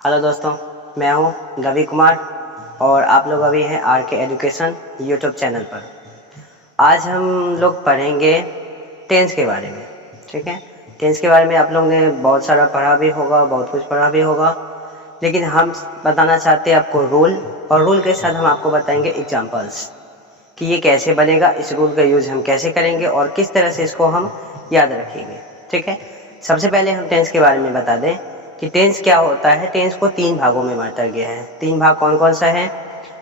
Hello दोस्तों, मैं हूं रवि कुमार और आप लोग अभी हैं आर के एजुकेशन यूट्यूब चैनल पर। आज हम लोग पढ़ेंगे टेंस के बारे में। ठीक है, टेंस के बारे में आप लोग ने बहुत सारा पढ़ा भी होगा, बहुत कुछ पढ़ा भी होगा, लेकिन हम बताना चाहते हैं आपको रूल, और रूल के साथ हम आपको बताएंगे एग्जाम्पल्स कि ये कैसे बनेगा, इस रूल का यूज हम कैसे करेंगे और किस तरह से इसको हम याद रखेंगे। ठीक है, सबसे पहले हम टेंस के बारे में बता दें कि टेंस क्या होता है। टेंस को 3 भागों में बांटा गया है। 3 भाग कौन कौन सा है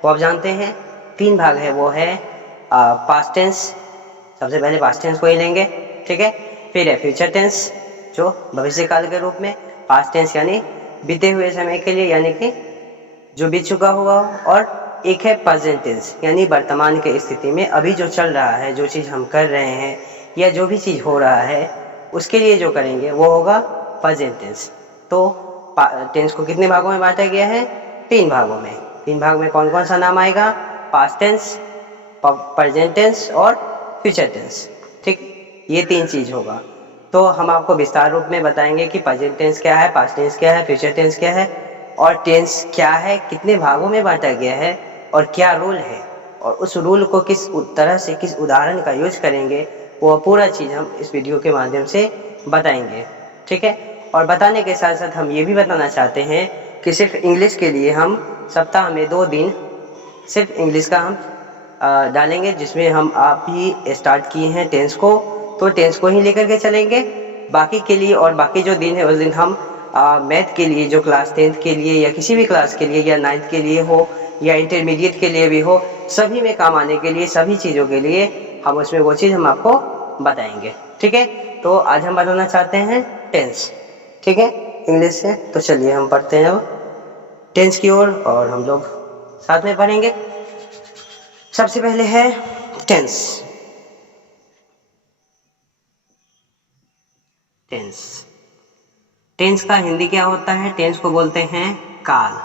वो आप जानते हैं। 3 भाग है, वो है पास्ट टेंस, सबसे पहले पास्ट टेंस को ही लेंगे। ठीक है, फिर है फ्यूचर टेंस जो भविष्य काल के रूप में, पास्ट टेंस यानी बीते हुए समय के लिए, यानी कि जो बीत चुका हुआ, और एक है प्रेजेंट टेंस यानी वर्तमान के स्थिति में अभी जो चल रहा है, जो चीज़ हम कर रहे हैं या जो भी चीज़ हो रहा है उसके लिए जो करेंगे वो होगा प्रेजेंट टेंस। तो टेंस को कितने भागों में बांटा गया है? 3 भागों में। 3 भाग में कौन कौन सा नाम आएगा? पास्ट टेंस, प्रेजेंट टेंस और फ्यूचर टेंस। ठीक, ये 3 चीज़ होगा। तो हम आपको विस्तार रूप में बताएंगे कि प्रेजेंट टेंस क्या है, पास्ट टेंस क्या है, फ्यूचर टेंस क्या है और टेंस क्या है, कितने भागों में बांटा गया है और क्या रूल है, और उस रूल को किस तरह से, किस उदाहरण का यूज करेंगे, वो पूरा चीज़ हम इस वीडियो के माध्यम से बताएंगे। ठीक है, और बताने के साथ साथ हम ये भी बताना चाहते हैं कि सिर्फ इंग्लिश के लिए हम सप्ताह में 2 दिन सिर्फ इंग्लिश का हम डालेंगे, जिसमें हम आप ही स्टार्ट किए हैं टेंस को, तो टेंस को ही लेकर के चलेंगे। बाकी के लिए और बाकी जो दिन है उस दिन हम मैथ के लिए, जो क्लास 10th के लिए या किसी भी क्लास के लिए या 9th के लिए हो या इंटरमीडिएट के लिए भी हो, सभी में काम आने के लिए, सभी चीज़ों के लिए हम उसमें वो चीज़ हम आपको बताएंगे। ठीक है, तो आज हम बताना चाहते हैं टेंस। ठीक है, इंग्लिश से। तो चलिए हम पढ़ते हैं अब टेंस की ओर, और हम लोग साथ में पढ़ेंगे। सबसे पहले है टेंस। टेंस टेंस का हिंदी क्या होता है? टेंस को बोलते हैं काल।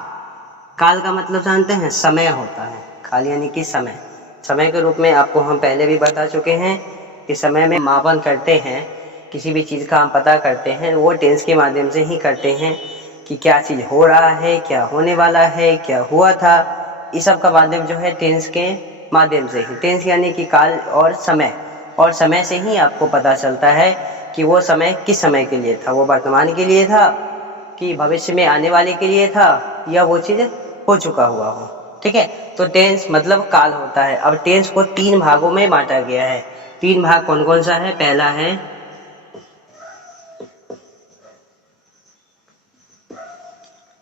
काल का मतलब जानते हैं? समय होता है। काल यानी कि समय। समय के रूप में आपको हम पहले भी बता चुके हैं कि समय में मापन करते हैं, किसी भी चीज़ का हम पता करते हैं वो टेंस के माध्यम से ही करते हैं कि क्या चीज़ हो रहा है, क्या होने वाला है, क्या हुआ था। इस सब का माध्यम जो है टेंस के माध्यम से ही। टेंस यानी कि काल और समय, और समय से ही आपको पता चलता है कि वो समय किस समय के लिए था, वो वर्तमान के लिए था कि भविष्य में आने वाले के लिए था, या वो चीज़ हो चुका हुआ हो। ठीक है, तो टेंस मतलब काल होता है। अब टेंस को 3 भागों में बांटा गया है। 3 भाग कौन कौन सा है? पहला है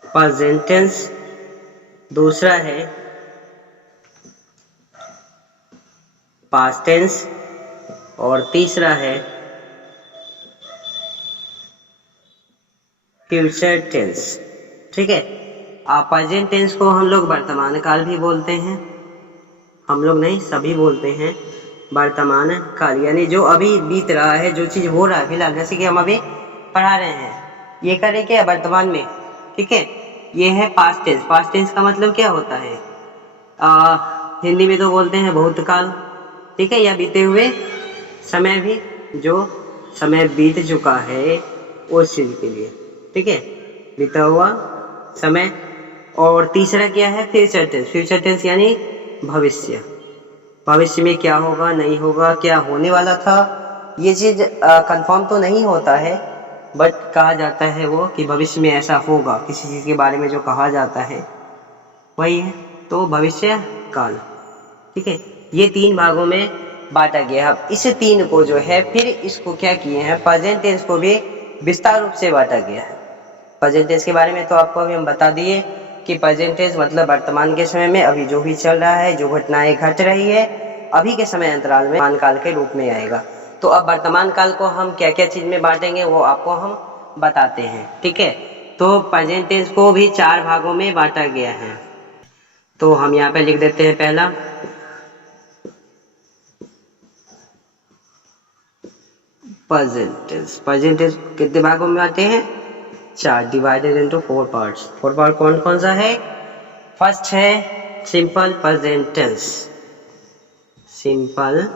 प्रेजेंट टेंस, दूसरा है पास्ट टेंस और तीसरा है फ्यूचर टेंस। ठीक है, प्रेजेंट टेंस को हम लोग वर्तमान काल भी बोलते हैं। हम लोग नहीं, सभी बोलते हैं वर्तमान काल, यानी जो अभी बीत रहा है, जो चीज़ हो रहा है फिलहाल, जैसे कि हम अभी पढ़ा रहे हैं, ये करें क्या वर्तमान में। ठीक है, ये है पास्ट टेंस। पास्ट टेंस का मतलब क्या होता है? हिंदी में तो बोलते हैं भूतकाल। ठीक है, या बीते हुए समय भी, जो समय बीत चुका है उस चीज़ के लिए। ठीक है, बीता हुआ समय। और तीसरा क्या है? Future tense. फ्यूचर टेंस यानी भविष्य। भविष्य में क्या होगा, नहीं होगा, क्या होने वाला था, ये चीज़ कंफर्म तो नहीं होता है, बट कहा जाता है वो कि भविष्य में ऐसा होगा। किसी चीज़ के बारे में जो कहा जाता है वही है, तो भविष्य काल। ठीक है, ये 3 भागों में बांटा गया है। अब इस 3 को जो है फिर इसको क्या किए हैं, प्रेजेंट टेंस को भी विस्तार रूप से बांटा गया है। प्रेजेंट टेंस के बारे में तो आपको अभी हम बता दिए कि प्रेजेंट टेंस मतलब वर्तमान के समय में अभी जो भी चल रहा है, जो घटनाएं घट रही है, अभी के समय अंतराल में वर्तमान काल के रूप में आएगा। तो अब वर्तमान काल को हम क्या क्या चीज़ में बांटेंगे वो आपको हम बताते हैं। ठीक है, तो प्रेजेंट टेंस को भी 4 भागों में बांटा गया है। तो हम यहाँ पे लिख देते हैं पहला प्रेजेंट टेंस। प्रेजेंट टेंस कितने भागों में आते हैं? 4, डिवाइडेड इनटू 4 पार्ट्स। 4 पार्ट कौन कौन सा है? फर्स्ट है simple present tense. Simple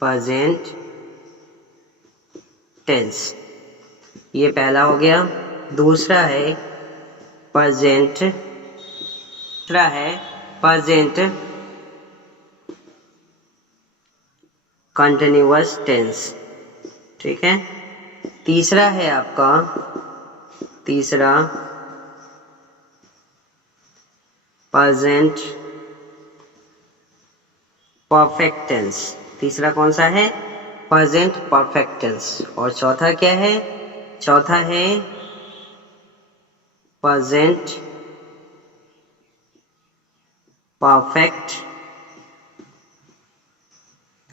present tense, ये पहला हो गया। दूसरा है प्रेजेंट, तीसरा है प्रेजेंट कंटिन्यूअस टेंस, ठीक है। तीसरा है आपका प्रेजेंट परफेक्ट टेंस। तीसरा कौन सा है? Present perfect tense. और चौथा क्या है? चौथा है प्रेजेंट परफेक्ट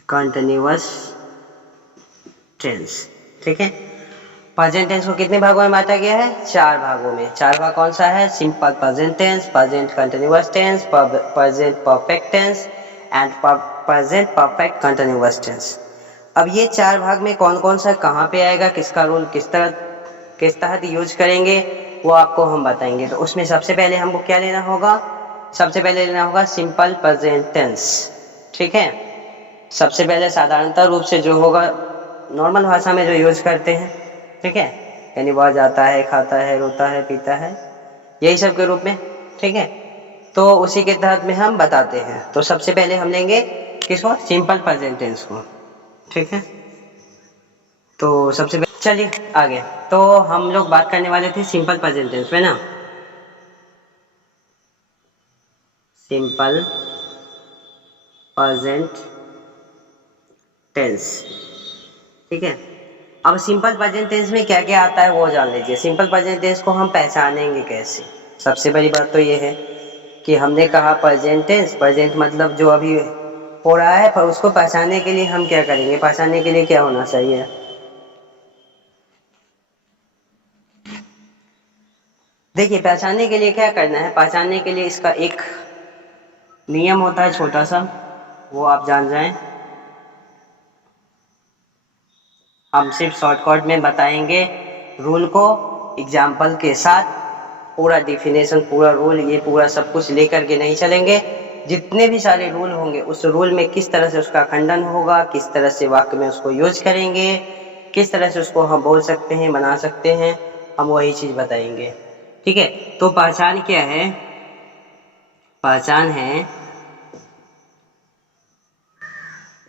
कंटिन्यूअस टेंस, ठीक है। प्रेजेंट टेंस को कितने भागों में बांटा गया है? 4 भागों में। 4 भाग कौन सा है? Simple present tense, present continuous tense, present perfect tense and present perfect continuous tense. अब ये 4 भाग में कौन कौन सा कहाँ पे आएगा, किसका रूल किस तहत यूज करेंगे, वो आपको हम बताएंगे। तो उसमें सबसे पहले हमको क्या लेना होगा? सबसे पहले लेना होगा सिंपल प्रेजेंट टेंस, ठीक है। सबसे पहले साधारणतः रूप से जो होगा, नॉर्मल भाषा में जो यूज करते हैं, ठीक है, यानी वह जाता है, खाता है, रोता है, पीता है, यही सब के रूप में, ठीक है। तो उसी के तहत में हम बताते हैं। तो सबसे पहले हम लेंगे किसको? सिंपल प्रेजेंट टेंस को, ठीक है। तो सबसे पहले चलिए आगे। तो हम लोग बात करने वाले थे सिंपल प्रेजेंट टेंस में ना, सिंपल प्रेजेंट टेंस, ठीक है। अब सिंपल प्रेजेंट टेंस में क्या क्या आता है वो जान लीजिए। सिंपल प्रेजेंट टेंस को हम पहचानेंगे कैसे? सबसे बड़ी बात तो ये है कि हमने कहा प्रेजेंट टेंस, प्रेजेंट मतलब जो अभी हो रहा है, पर उसको पहचानने के लिए हम क्या करेंगे? पहचानने के लिए क्या होना चाहिए? देखिए, पहचानने के लिए क्या करना है? पहचानने के लिए इसका एक नियम होता है छोटा सा, वो आप जान जाएं। हम सिर्फ शॉर्टकट में बताएंगे रूल को एग्जाम्पल के साथ। पूरा डिफिनेशन, पूरा रूल, ये पूरा सब कुछ लेकर के नहीं चलेंगे। जितने भी सारे रूल होंगे उस रूल में किस तरह से उसका खंडन होगा, किस तरह से वाक्य में उसको यूज करेंगे, किस तरह से उसको हम बोल सकते हैं, बना सकते हैं, हम वही चीज बताएंगे, ठीक है। तो पहचान क्या है? पहचान है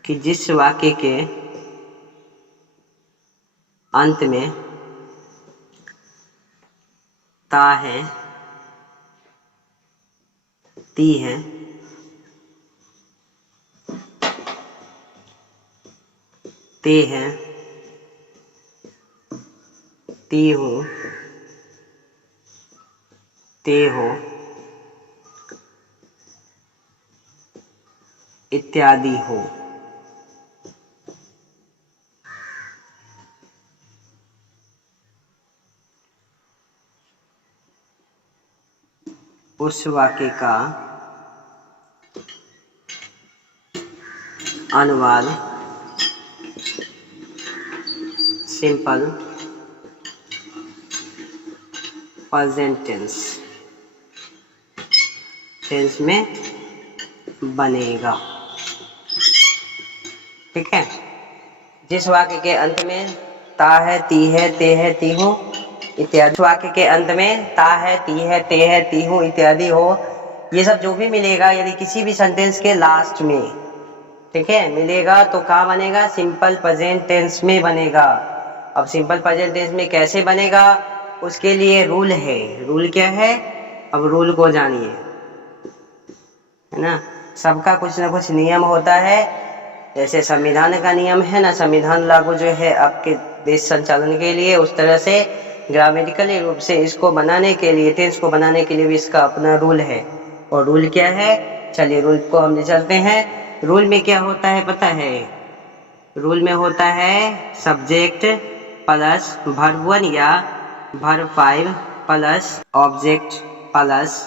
कि जिस वाक्य के अंत में ता है, ती है, ते है, ती हूँ, ते हो इत्यादि हो, उस वाक्य का अनुवाद सिंपल प्रेजेंट टेंस में बनेगा, ठीक है। जिस वाक्य के अंत में ता है, ती है, ते है, ती हूँ इत्यादि, वाक्य के अंत में ता है, ती है, ते है, ती हूँ इत्यादि हो, ये सब जो भी मिलेगा यदि किसी भी सेंटेंस के लास्ट में, ठीक है, मिलेगा तो क्या बनेगा? सिंपल प्रेजेंट टेंस में बनेगा। अब सिंपल प्रेजेंट टेंस में कैसे बनेगा? उसके लिए रूल है। रूल क्या है? अब रूल को जानिए, है ना। सबका कुछ ना कुछ नियम होता है। जैसे संविधान का नियम है ना, संविधान लागू जो है आपके देश संचालन के लिए, उस तरह से ग्रामेटिकली रूप से इसको बनाने के लिए, टेंस को बनाने के लिए भी इसका अपना रूल है। और रूल क्या है? चलिए रूल को हम चलते हैं। रूल में क्या होता है पता है? रूल में होता है सब्जेक्ट प्लस वर्ब 1 या verb 5 plus object plus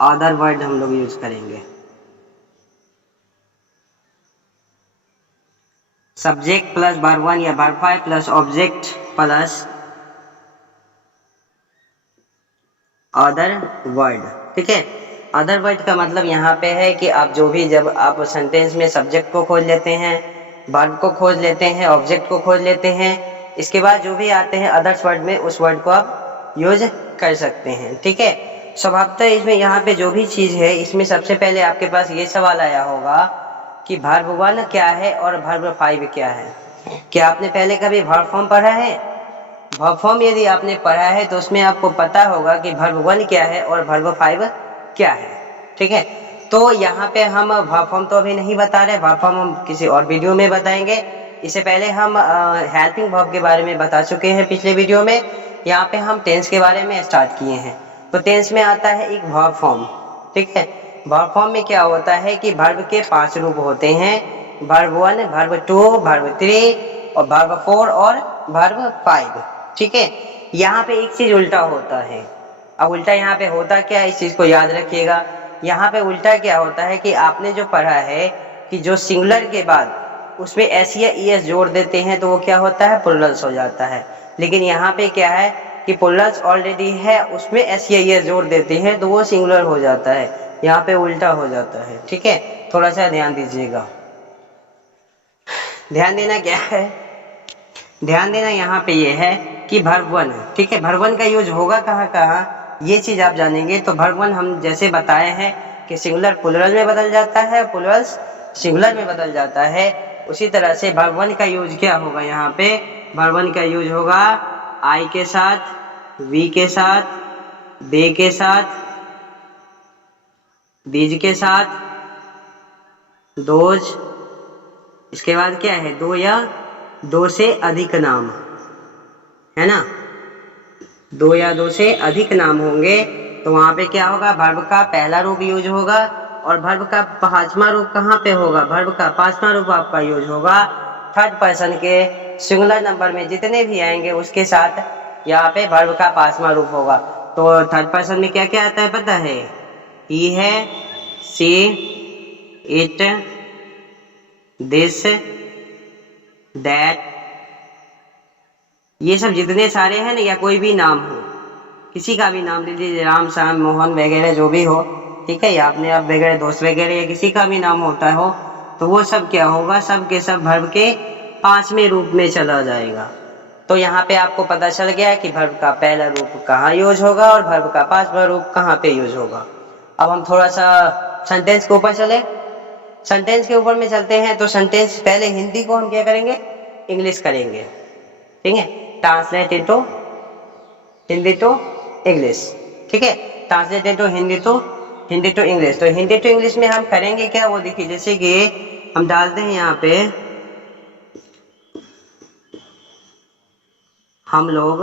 other word हम लोग यूज करेंगे। सब्जेक्ट प्लस वर्ब 1 या verb 5 plus object plus other word, ठीक है। अदर वर्ड का मतलब यहाँ पे है कि आप जो भी, जब आप सेंटेंस में सब्जेक्ट को खोज लेते हैं, वर्ब को खोज लेते हैं, ऑब्जेक्ट को खोज लेते हैं, इसके बाद जो भी आते हैं अदर्स वर्ड में, उस वर्ड को आप यूज कर सकते हैं। ठीक है, स्वभावतः इसमें यहाँ पे जो भी चीज़ है इसमें सबसे पहले आपके पास ये सवाल आया होगा कि वर्ब 1 क्या है और वर्ब 5 क्या है। क्या आपने पहले कभी वर्ब फॉर्म पढ़ा है? वर्ब फॉर्म यदि आपने पढ़ा है तो उसमें आपको पता होगा कि वर्ब 1 क्या है और वर्ब 5 क्या है। ठीक है, तो यहाँ पे हम वर्ब फॉर्म तो अभी नहीं बता रहे, वर्ब फॉर्म हम किसी और वीडियो में बताएंगे। इससे पहले हम हेल्पिंग वर्ब के बारे में बता चुके हैं पिछले वीडियो में। यहाँ पे हम टेंस के बारे में स्टार्ट किए हैं। तो टेंस में आता है एक वर्ब फॉर्म। ठीक है, वर्ब फॉर्म में क्या होता है कि वर्ब के 5 रूप होते हैं, वर्ब 1, वर्ब 2, वर्ब 3 और वर्ब 4 और वर्ब 5। ठीक है, यहाँ पे एक चीज उल्टा होता है। अब उल्टा यहाँ पे होता क्या है, इस चीज को याद रखिएगा। यहाँ पे उल्टा क्या होता है कि आपने जो पढ़ा है कि जो सिंगुलर के बाद उसमें एस या ईएस जोड़ देते हैं तो वो क्या होता है, प्लुरल्स हो जाता है। लेकिन यहाँ पे क्या है कि प्लुरल्स ऑलरेडी है, उसमें एस या ईएस जोड़ देते हैं तो वो सिंगुलर हो जाता है। यहाँ पे उल्टा हो जाता है। ठीक है, थोड़ा सा ध्यान दीजिएगा। ध्यान देना क्या है, ध्यान देना यहाँ पे ये है कि वर्ब 1, ठीक है, वर्ब 1 का यूज होगा कहाँ कहाँ, ये चीज आप जानेंगे। तो वर्ब 1 हम जैसे बताए हैं कि सिंगुलर प्लुरल में बदल जाता है, प्लुरल्स सिंगुलर में बदल जाता है, उसी तरह से वर्ब 1 का यूज क्या होगा, यहाँ पे वर्ब 1 का यूज होगा आई के साथ, वी के साथ, दे के साथ, दीज के साथ, दोज, इसके बाद क्या है, दो या दो से अधिक नाम, है ना, दो या दो से अधिक नाम होंगे तो वहां पे क्या होगा, वर्ब का पहला रूप यूज होगा और वर्ब का 5वां रूप कहाँ पे होगा, वर्ब का 5वां रूप आपका यूज होगा थर्ड पर्सन के सिंगुलर नंबर में जितने भी आएंगे उसके साथ यहाँ पे वर्ब का 5वां रूप होगा। तो थर्ड पर्सन में क्या क्या आता है पता है, ही है, सी, इट, दिस, दैट, ये सब जितने सारे हैं ना, या कोई भी नाम हो, किसी का भी नाम ले लीजिए, राम, श्याम, मोहन वगैरह जो भी हो, ठीक है, या अपने आप वगैरह दोस्त वगैरह या किसी का भी नाम होता हो, तो वो सब क्या होगा, सब के सब वर्ब के 5वें रूप में चला जाएगा। तो यहाँ पे आपको पता चल गया कि वर्ब का पहला रूप कहाँ यूज होगा और वर्ब का 5वां रूप कहाँ पे यूज होगा। अब हम थोड़ा सा सेंटेंस के ऊपर चले, सेंटेंस के ऊपर में चलते हैं। तो सेंटेंस पहले हिंदी को हम क्या करेंगे, इंग्लिश करेंगे। ठीक है, translate into Hindi to English. ठीक है, translate into Hindi to English. तो हिंदी टू इंग्लिश में हम करेंगे क्या, वो देखिए, जैसे कि हम डालते हैं यहाँ पे, हम लोग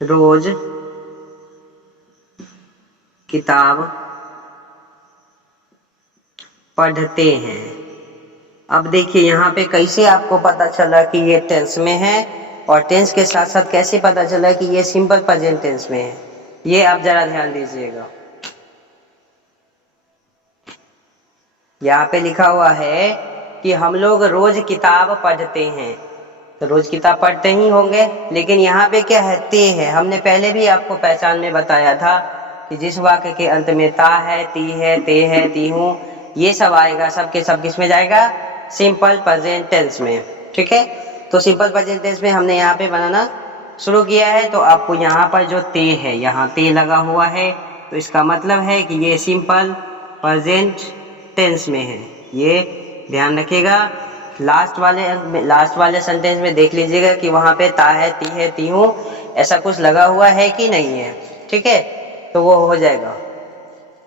रोज किताब पढ़ते हैं। अब देखिए यहाँ पे कैसे आपको पता चला कि ये टेंस में है, और टेंस के साथ साथ कैसे पता चला कि ये सिंपल प्रेजेंट टेंस में है, ये आप जरा ध्यान दीजिएगा। यहाँ पे लिखा हुआ है कि हम लोग रोज किताब पढ़ते हैं, तो रोज किताब पढ़ते ही होंगे, लेकिन यहाँ पे क्या है, ते है। हमने पहले भी आपको पहचान में बताया था कि जिस वाक्य के अंत में ता है, ती है, ते है, ती हूँ, ये सब आएगा, सब के सब किस में जाएगा, सिंपल प्रेजेंट टेंस में। ठीक है, तो सिंपल प्रेजेंट टेंस में हमने यहाँ पे बनाना शुरू किया है। तो आपको यहाँ पर जो ते है, यहाँ ते लगा हुआ है, तो इसका मतलब है कि ये सिंपल प्रेजेंट टेंस में है, ये ध्यान रखिएगा। लास्ट वाले सेंटेंस में देख लीजिएगा कि वहाँ पे ता है, ती हूँ, ऐसा कुछ लगा हुआ है कि नहीं है। ठीक है, तो वो हो जाएगा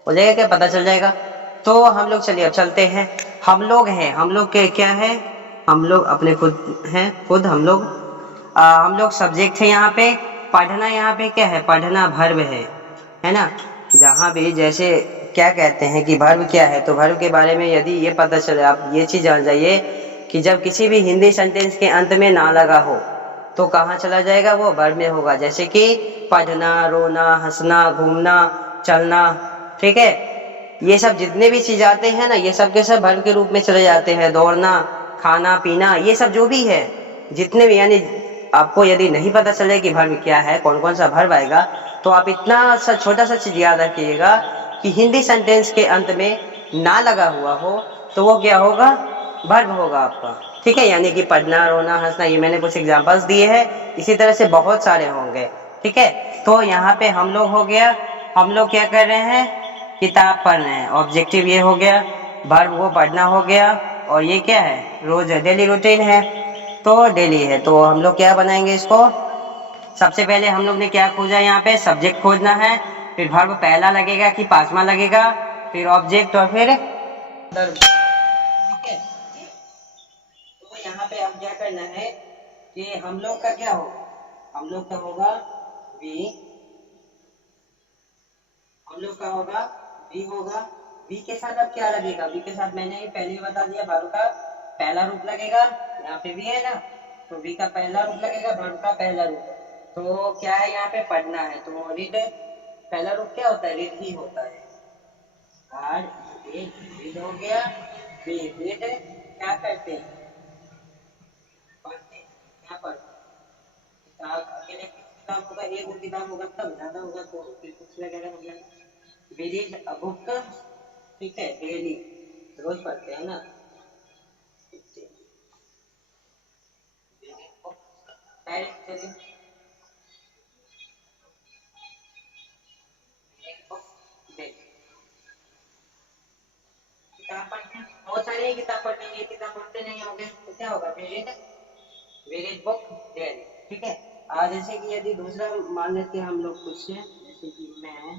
क्या, पता चल जाएगा। तो हम लोग चलिए अब चलते हैं। हम लोग हैं, हम लोग के क्या है, हम लोग अपने खुद हैं, खुद हम लोग सब्जेक्ट है यहाँ पे। पढ़ना यहाँ पे क्या है, पढ़ना वर्ब है ना। जहाँ भी जैसे क्या कहते हैं कि वर्ब क्या है, तो वर्ब के बारे में यदि ये पता चले, आप ये चीज़ जान जाइए कि जब किसी भी हिंदी सेंटेंस के अंत में ना लगा हो तो कहाँ चला जाएगा, वो वर्ब में होगा। जैसे कि पढ़ना, रोना, हंसना, घूमना, चलना। ठीक है, ये सब जितने भी चीज आते हैं ना, ये सब के सब वर्ब के रूप में चले जाते हैं। दौड़ना, खाना पीना, ये सब जो भी है, जितने भी, यानी आपको यदि नहीं पता चले कि वर्ब क्या है, कौन कौन सा वर्ब आएगा, तो आप इतना सा छोटा सा चीज याद रखिएगा कि हिंदी सेंटेंस के अंत में ना लगा हुआ हो तो वो क्या होगा, वर्ब होगा आपका। ठीक है, यानी कि पढ़ना, रोना, हंसना, ये मैंने कुछ एग्जांपल्स दिए हैं, इसी तरह से बहुत सारे होंगे। ठीक है, तो यहाँ पे हम लोग हो गया, हम लोग क्या कर रहे हैं, किताब पढ़ रहे हैं, ऑब्जेक्टिव ये हो गया, वर्ब वो पढ़ना हो गया, और ये क्या है, रोज डेली रूटीन है, तो डेली है। तो हम लोग क्या बनाएंगे इसको, सबसे पहले हम लोग ने क्या खोजा, यहाँ पे सब्जेक्ट खोजना है, फिर वर्ब पहला लगेगा कि पांचवा लगेगा, फिर ऑब्जेक्ट और फिर वर्ब। ठीक है, तो यहाँ पे अब क्या करना है कि हम लोग का क्या होगा, हम लोग का होगा वी, हम लोग का होगा वी होगा, वी के साथ अब क्या लगेगा, वी के साथ मैंने पहले ही बता दिया, वर्ब का पहला रूप लगेगा, यहाँ पे वी है ना, तो वी का पहला रूप लगेगा, वर्ब का पहला रूप। तो क्या है, यहाँ पे पढ़ना है, तो रीड पहला रूप क्या होता है, रीड ही होता है, रीड हो गया, रीड क्या करते हैं, पढ़ते हैं, क्या पढ़ते हैं, किताब, अकेले किताब होगा, एक किताब होगा तब, ज्यादा होगा तो फिर कुछ वगैरह हो जाएगा, वी रीड अ बुक, ठीक है, डेली, रोज पढ़ते हैं ना, किताब पढ़ते हैं, बहुत सारी किताब पढ़ते हैं, एक किताब पढ़ते नहीं होंगे तो क्या होगा, रीड बुक डेली। ठीक है, आज जैसे कि यदि दूसरा मान लेते हैं हम लोग कुछ, जैसे कि मैं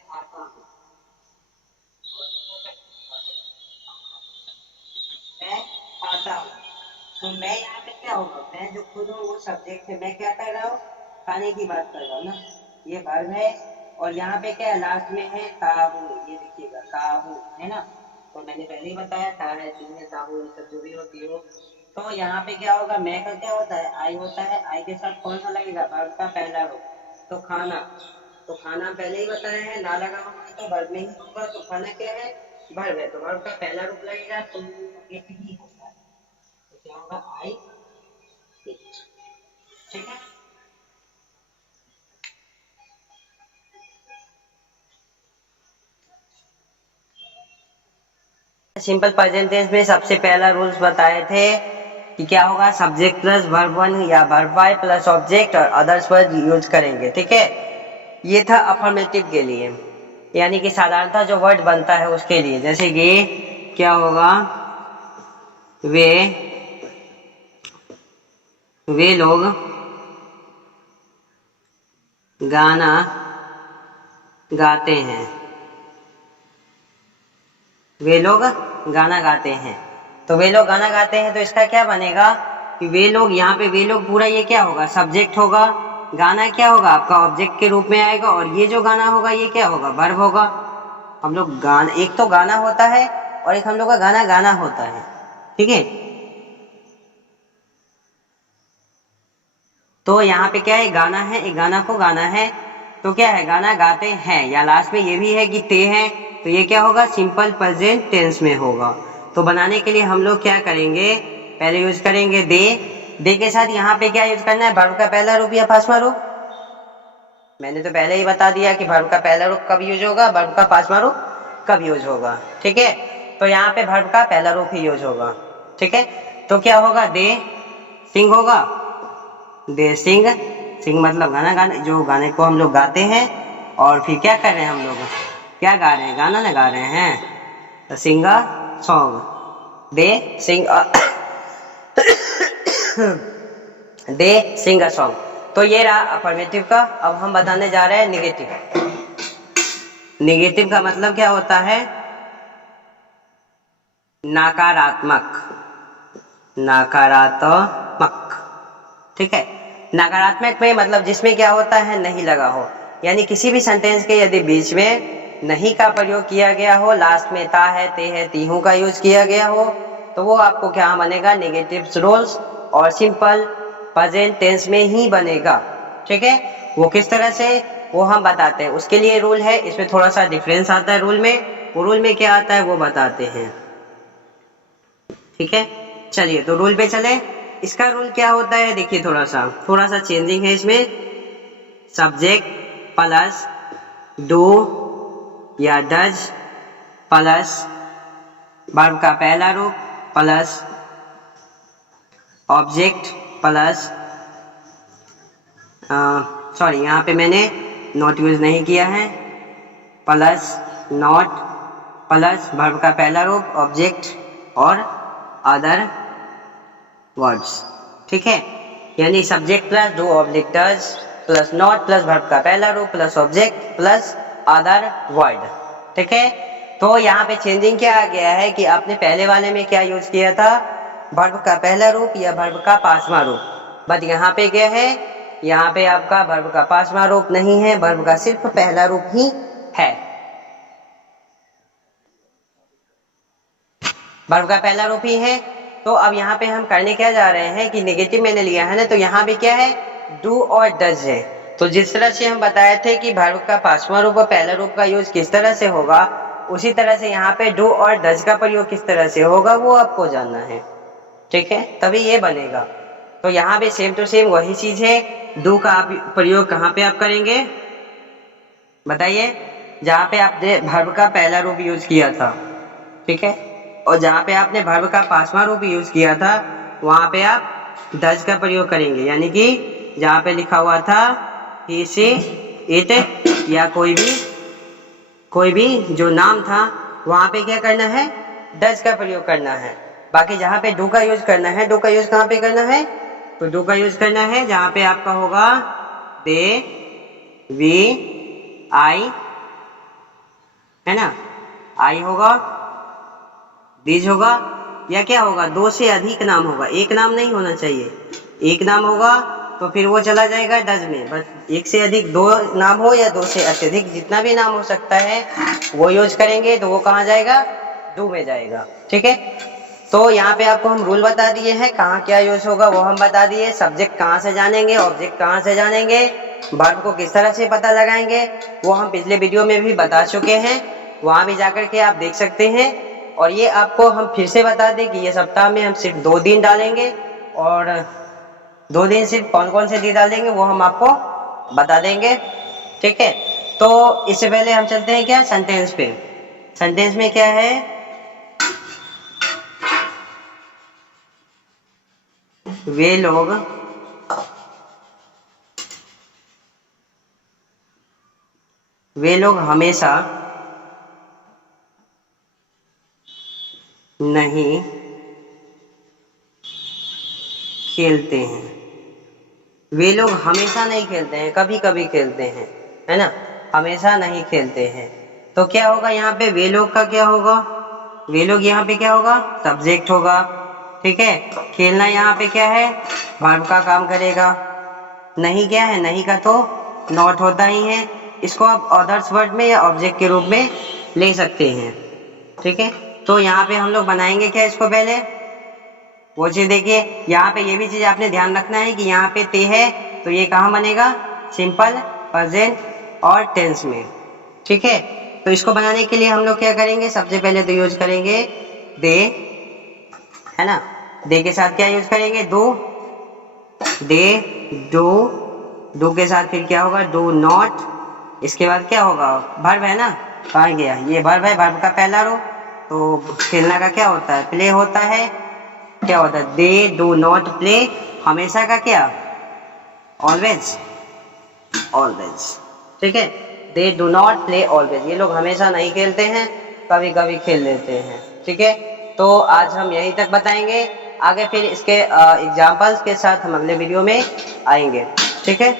खाता हूँ, मैं खाता हूँ, तो मैं यहाँ पे क्या होगा, मैं जो खुद हूँ वो सब्जेक्ट है, मैं क्या कर रहा हूँ, खाने की बात कर रहा हूँ ना, ये वर्ब है, और यहाँ पे क्या है, लास्ट में है ताहू, ये देखिएगा ताहू है ना, तो मैंने पहले ही बताया ता है, तीन है, ताहू, ये सब जो भी होती हो। तो यहाँ पे क्या होगा, मैं का क्या होता है, आई होता है, आई के साथ कौन सा लगेगा, वर्ब का पहला रूप, तो खाना, तो खाना पहले ही बताया है, ना लगा होगा तो वर्ब में ही होगा, तो खाना क्या है, वर्ब है, तो वर्ब का पहला रूप लगेगा, तो एक ही होता है, तो क्या होगा, आई इट। ठीक है, सिंपल प्रेजेंट टेंस में सबसे पहला रूल्स बताए थे कि क्या होगा, सब्जेक्ट प्लस वर्ब वन या वर्ब वाई प्लस ऑब्जेक्ट और अदर्स वर्ड यूज करेंगे। ठीक है, ये था अफर्मेटिव के लिए, यानी कि साधारणतः जो वर्ड बनता है उसके लिए, जैसे कि क्या होगा, वे लोग गाना गाते हैं, वे लोग गाना गाते हैं, तो वे लोग गाना गाते हैं, तो इसका क्या बनेगा कि वे लोग, यहाँ पे वे लोग पूरा ये क्या होगा, सब्जेक्ट होगा, गाना क्या होगा आपका ऑब्जेक्ट के रूप में आएगा, और ये जो गाना होगा ये क्या होगा, वर्ब होगा। हम लोग गाना, एक तो गाना होता है और एक हम लोग का गाना गाना होता है। ठीक है, तो यहाँ पे क्या है, गाना है, एक गाना को गाना है, तो क्या है, गाना गाते हैं, या लास्ट में ये भी है कि ते हैं, तो ये क्या होगा, सिंपल प्रेजेंट टेंस में होगा। तो बनाने के लिए हम लोग क्या करेंगे, पहले यूज करेंगे दे के साथ यहाँ पे क्या यूज करना है, वर्ब का पहला रूप या पांचवा रूप, मैंने तो पहले ही बता दिया कि वर्ब का पहला रूप कब यूज होगा, वर्ब का पांचवा रूप कब यूज होगा। ठीक है, तो यहाँ पे वर्ब का पहला रूप ही यूज होगा। ठीक है, तो क्या होगा, दे सिंग होगा, दे सिंग, सिंग मतलब गाना, गाने, जो गाने को हम लोग गाते हैं, और फिर क्या कर रहे हैं हम लोग, क्या गा रहे हैं, गाना ना गा रहे हैं, सिंग a song, they Singh they Singh a song. तो ये रहा अफर्मेटिव का। अब हम बताने जा रहे हैं निगेटिव। निगेटिव का मतलब क्या होता है, नकारात्मक, नकारात्मक। ठीक है, नकारात्मक में मतलब जिसमें क्या होता है, नहीं लगा हो, यानी किसी भी सेंटेंस के यदि बीच में नहीं का प्रयोग किया गया हो, लास्ट में ता है, ते है, तीहू का यूज किया गया हो, तो वो आपको क्या बनेगा, नेगेटिव रूल्स, और सिंपल प्रेजेंट टेंस में ही बनेगा। ठीक है, वो किस तरह से वो हम बताते हैं, उसके लिए रूल है, इसमें थोड़ा सा डिफरेंस आता है रूल में, वो रूल में क्या आता है वो बताते हैं। ठीक है, चलिए तो रूल पे चले। इसका रूल क्या होता है, देखिए थोड़ा सा चेंजिंग है इसमें, सब्जेक्ट प्लस डू या डज प्लस वर्ब का पहला रूप प्लस ऑब्जेक्ट प्लस सॉरी यहाँ पे मैंने नॉट यूज नहीं किया है, प्लस नॉट प्लस वर्ब का पहला रूप ऑब्जेक्ट और अदर वर्ड्स। ठीक है, यानी subject plus do oblique does plus not plus verb का पहला रूप plus object plus other word. ठीक है, तो यहाँ पे चेंजिंग क्या आ गया है कि आपने पहले वाले में क्या यूज किया था, वर्ब का पहला रूप या वर्ब का पांचवा रूप, बट यहाँ पे क्या है, यहाँ पे आपका वर्ब का पांचवा रूप नहीं है, वर्ब का सिर्फ पहला रूप ही है। वर्ब का पहला रूप ही है। तो अब यहाँ पे हम करने क्या जा रहे हैं कि नेगेटिव मैंने लिया है ना, तो यहाँ पे क्या है, डू और डज है। तो जिस तरह से हम बताए थे कि वर्ब का पांचवा रूप और पहला रूप का यूज किस तरह से होगा, उसी तरह से यहाँ पे डू और डज का प्रयोग किस तरह से होगा वो आपको जानना है। ठीक है, तभी ये बनेगा। तो यहाँ पे सेम टू सेम वही चीज है। डू का आप प्रयोग कहाँ पे आप करेंगे बताइए, जहाँ पे आपने वर्ब का पहला रूप यूज किया था। ठीक है, और जहाँ पे आपने वर्ब का पांचवा रूप यूज किया था वहाँ पे आप डज का प्रयोग करेंगे, यानी कि जहाँ पे लिखा हुआ था ही से इट या कोई भी जो नाम था वहाँ पे क्या करना है, डज का प्रयोग करना है। बाकी जहाँ पे डू का यूज करना है, डू का यूज कहाँ पे करना है, तो डू का यूज करना है जहाँ पे आपका होगा दे वी आई, है ना, आई होगा, दीज होगा, या क्या होगा, दो से अधिक नाम होगा, एक नाम नहीं होना चाहिए। एक नाम होगा तो फिर वो चला जाएगा डज में, बस एक से अधिक, दो नाम हो या दो से अत्यधिक, जितना भी नाम हो सकता है वो यूज करेंगे तो वो कहाँ जाएगा, डू में जाएगा। ठीक है, तो यहाँ पे आपको हम रूल बता दिए हैं, कहाँ क्या यूज होगा वो हम बता दिए। सब्जेक्ट कहाँ से जानेंगे, ऑब्जेक्ट कहाँ से जानेंगे, वर्ब को किस तरह से पता लगाएंगे वो हम पिछले वीडियो में भी बता चुके हैं, वहाँ भी जाकर के आप देख सकते हैं। और ये आपको हम फिर से बता दें कि ये सप्ताह में हम सिर्फ 2 दिन डालेंगे, और 2 दिन सिर्फ कौन कौन से दिन डालेंगे वो हम आपको बता देंगे। ठीक है, तो इससे पहले हम चलते हैं क्या, सेंटेंस पे। सेंटेंस में क्या है, वे लोग हमेशा नहीं खेलते हैं। वे लोग हमेशा नहीं खेलते हैं, कभी कभी खेलते हैं, है ना, हमेशा नहीं खेलते हैं। तो क्या होगा यहाँ पे, वे लोग का क्या होगा, वे लोग यहाँ पे क्या होगा, सब्जेक्ट होगा। ठीक है, खेलना यहाँ पे क्या है, वर्ब का काम करेगा। नहीं क्या है, नहीं का तो नॉट होता ही है, इसको आप अदर्स वर्ड में या ऑब्जेक्ट के रूप में ले सकते हैं। ठीक है, तो यहाँ पे हम लोग बनाएंगे क्या, इसको पहले वो चीज देखिए। यहाँ पे ये भी चीज आपने ध्यान रखना है कि यहाँ पे ते है तो ये कहाँ बनेगा, सिंपल प्रेजेंट और टेंस में। ठीक है, तो इसको बनाने के लिए हम लोग क्या करेंगे, सबसे पहले तो यूज करेंगे दे, है ना, दे के साथ क्या यूज करेंगे, दो, दे डू के साथ फिर क्या होगा, डू नॉट। इसके बाद क्या होगा, वर्ब है ना, कहाँ गया, ये वर्ब है, वर्ब का पहला रो। तो खेलना का क्या होता है, प्ले होता है, क्या होता है, दे डू नॉट प्ले, हमेशा का क्या, ऑलवेज, ऑलवेज। ठीक है, they do not play always, ये लोग हमेशा नहीं खेलते हैं, कभी कभी खेल लेते हैं। ठीक है, तो आज हम यहीं तक बताएंगे, आगे फिर इसके एग्जाम्पल्स के साथ हम अगले वीडियो में आएंगे। ठीक है।